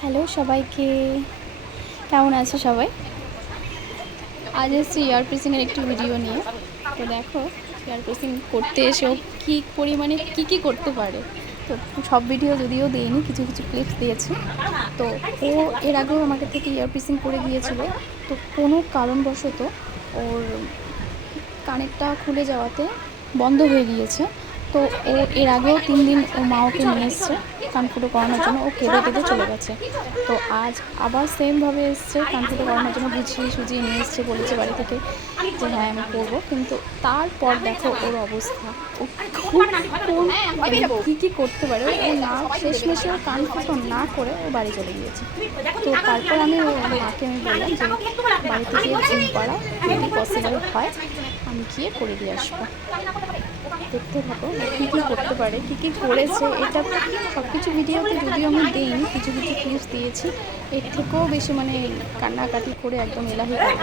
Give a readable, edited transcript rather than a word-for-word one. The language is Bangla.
হ্যালো সবাইকে, কেমন আছো সবাই? আজ এসেছি ইয়ার পিসিংয়ের একটি ভিডিও নিয়ে। তো দেখো ইয়ার পিসিং করতে এসেও কী পরিমাণে কী করতে পারে। তো সব ভিডিও যদিও দিইনি, কিছু কিছু ক্লিপস দিয়েছি। তো ও এর আগেও আমাকে থেকে ইয়ার পিসিং করে গিয়েছিল। তো কোনো কারণবশত ওর কানেরটা খুলে যাওয়াতে বন্ধ হয়ে গিয়েছে। তো ও এর আগেও 3 দিন ওর মা ওকে নিয়ে এসছে কানফুটো করানোর জন্য। ও কেঁদে কেঁদে চলে গেছে। তো আজ আবার সেমভাবে এসছে কানফুটো করানোর জন্য, বুঝিয়ে সুঝিয়ে নিয়ে এসছে, বলেছে বাড়ি থেকে যে হ্যাঁ আমি করবো। কিন্তু তারপর দেখো ওর অবস্থা, ও কী করতে পারে। ও না শেষমেশে ও কানফুটো না করে ও বাড়ি চলে গিয়েছে। তো তারপর আমি ওর মাকে বললাম যে বাড়িতে গিয়ে জিম করা যদি পসিবল হয় আমি গিয়ে করে দিয়ে আসবো। দেখতে থাকো কী করতে পারে, কী করেছে। এটা সব কিছু ভিডিওতে যদিও আমি দিইনি, কিছু কিছু ক্লিপস দিয়েছি। এর থেকেও বেশি মানে কান্নাকাটি করে একদম এলাহি করে।